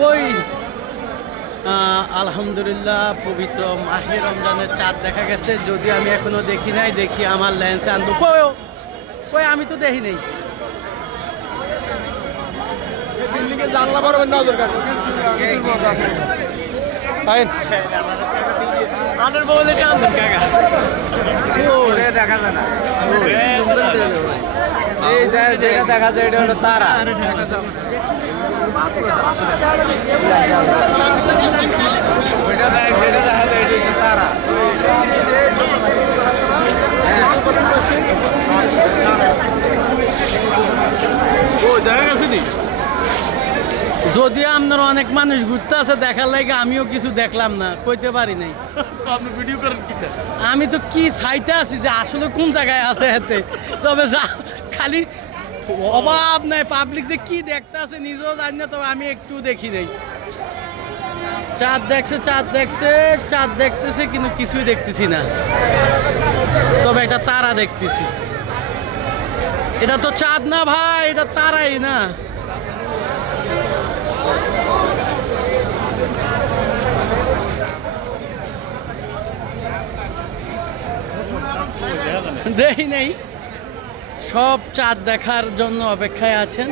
কই আলহামদুলিল্লাহ পবিত্র মাহে রমজানের চাঁদ দেখা গেছে, যদি আমি এখনো দেখি নাই, দেখি আমার ল্যান্স আনবো। কই কই আমি তো দেখি নেই। দেখা যায় না, এই যেটা দেখা যায় এটা হলো তারা। ওইটা যেটা দেখা যায় এটা হচ্ছে তারা। দেখা গেছে নি, যদিও আপনার অনেক মানুষ ঘুরতে আছে দেখার লাগে, আমিও কিছু দেখলাম না, কইতে পারি নাই। আপনি ভিডিও করেন কি? আমি তো কি চাইতে আছি যে আসলে কোন জায়গায় আছে হাতে, তবে যা খালি অভাব নাই, পাবলিক যে কি দেখতে আছে নিজেও জানি না, তবে আমি একটু দেখি নাই। চাঁদ দেখছে, চাঁদ দেখছে, চাঁদ দেখতেছে, কিন্তু কিছুই দেখতেছি না, তবে একটা তারা দেখতেছি। এটা তো চাঁদ না ভাই, এটা তারাই না। দেখি নেই, সব চাঁদ দেখার জন্য অপেক্ষায় আছেন।